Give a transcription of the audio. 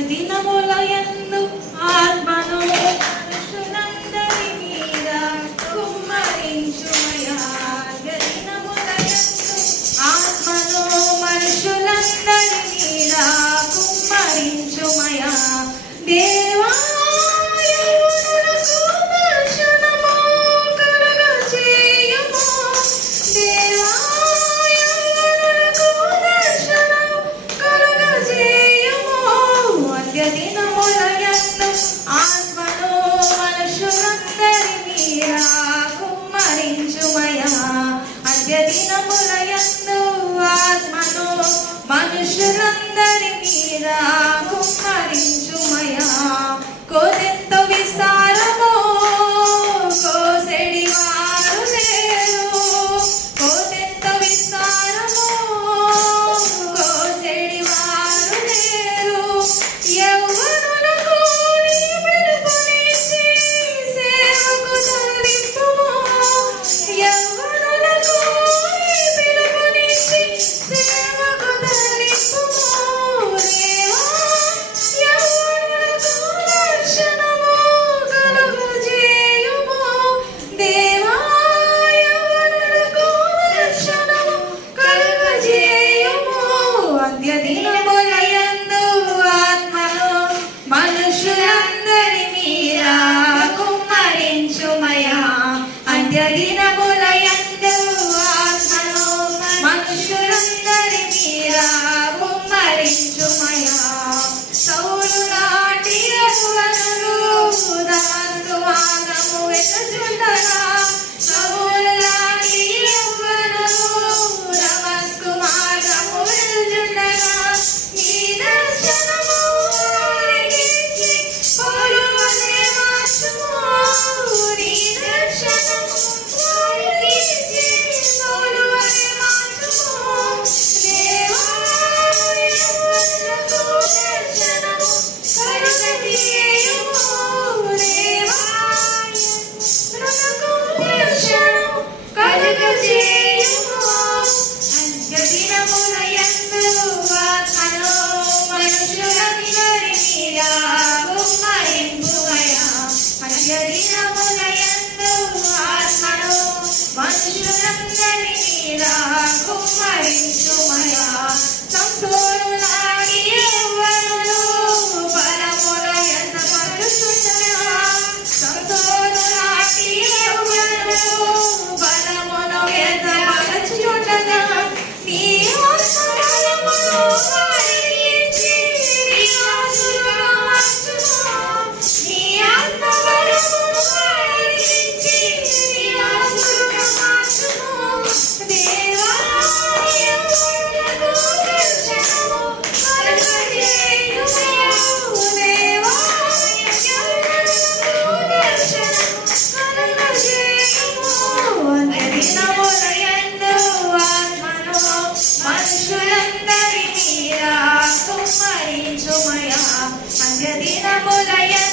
దినములయందు ఆత్మను మనుషులందరి మీద కుమ్మరించుమయా. దినములయందు ఆత్మను మనుషులందరి మీద కుమ్మరించుమయా. దేవా ఆత్మను మనుషులందరి మీద కుమ్మరించుమయా. అద్య దినములయందు ఆత్మను మనుషులందరి మీద కుమ్మరించుమయా. కోదెంత విస్తారమో కోసెడి వారు లేరు. కోదెంత విస్తారమో కోసెడి వారు లేరు. యవ్వనులకు నీ పిలుపునిచ్చి సేవకు తరలింపుము. యవ్వనులకు నీ పిలుపునిచ్చి సేవకు తరలింపుము. దేవా యవ్వనులకు దర్శనము కలుగజేయుము. దేవా యవ్వనులకు దర్శనము కలుగజేయుము. అంత్య దినములయందు ఆత్మను మనుషులందరి మీద కుమ్మరించుమయా. అంత్య దినములయందు ఆత్మను మనుషులందరి మీద కుమ్మరించుమయా. సౌలు నాటి యవ్వనులు దమస్కు మార్గము వెతుకుచుండగా. సౌలు నాటి యవ్వనులు దమస్కు మార్గము వెతుకుచుండగా. నీ దర్శనము వారికిచ్చి పౌలువలె మార్చుము. నీ దర్శనము వారికిచ్చి పౌలువలె మార్చుము. దేవా యవ్వనులకు దర్శనము కలుగజేయుము. దేవా యవ్వనులకు దర్శనము కలుగజేయుము. అంత్య దినములయందు ఆత్మను మనుషులందరి మీద కుమ్మరించుమయా. అంత్య దినములయందు ఆత్మను మనుషులందరి మీద కుమ్మరించుమయా. సంసోను లాంటి యవ్వనులు బలమును వ్యర్థపరుచుచుండగా. సంసోను లాంటి యవ్వనులు బలమును వ్యర్థపరుచుచుండగా. నీ ఆత్మబలమును వారికిచ్చి నివాసులుగా మార్చుము. నీ ఆత్మబలమును వారికిచ్చి నివాసులుగా మార్చుము. దేవా యవ్వనులకు దర్శనము కలుగజేయుము. దేవా యవ్వనులకు దర్శనము కలుగజేయుము. అంత్య దినములయందు ఆత్మను మనుషులందరి మీద కుమ్మరించుమయా. అంత్య దినములయందు